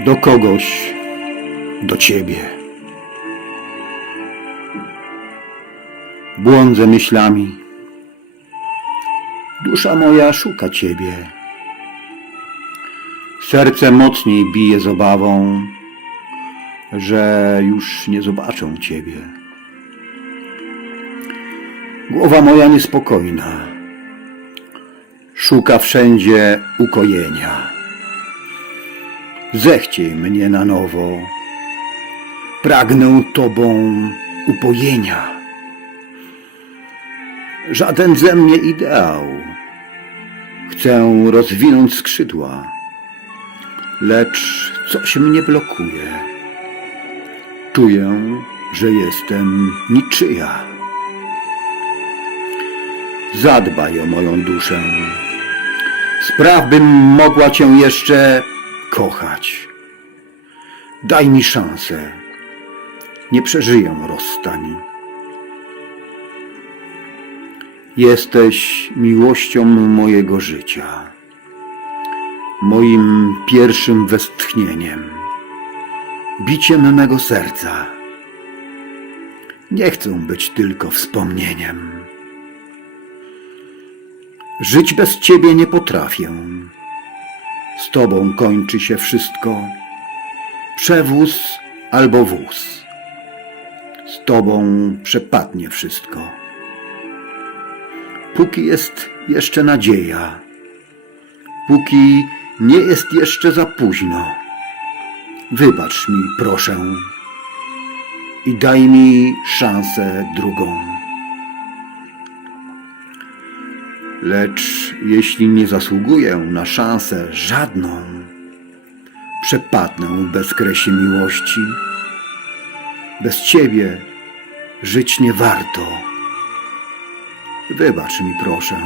do kogoś, do ciebie. Błądzę myślami. Dusza moja szuka ciebie. Serce mocniej bije z obawą, że już nie zobaczą ciebie. Głowa moja niespokojna. Szuka wszędzie ukojenia. Zechciej mnie na nowo. Pragnę Tobą upojenia. Żaden ze mnie ideał. Chcę rozwinąć skrzydła, lecz coś mnie blokuje. Czuję, że jestem niczyja. Zadbaj o moją duszę. Spraw, bym mogła Cię jeszcze kochać. Daj mi szansę. Nie przeżyję rozstań. Jesteś miłością mojego życia, moim pierwszym westchnieniem, biciem mego serca. Nie chcę być tylko wspomnieniem. Żyć bez Ciebie nie potrafię. Z Tobą kończy się wszystko. Przewóz albo wóz. Z Tobą przepadnie wszystko. Póki jest jeszcze nadzieja, póki nie jest jeszcze za późno, wybacz mi, proszę, i daj mi szansę drugą. Lecz jeśli nie zasługuję na szansę żadną, przepadnę bez kresie miłości. Bez Ciebie żyć nie warto. Wybacz mi proszę.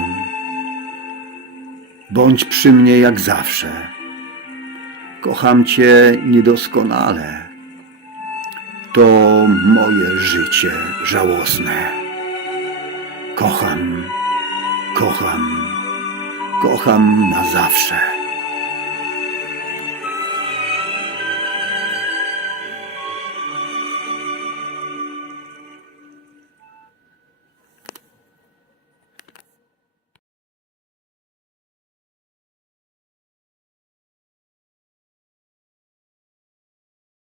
Bądź przy mnie jak zawsze. Kocham Cię niedoskonale. To moje życie żałosne. Kocham, kocham, kocham na zawsze.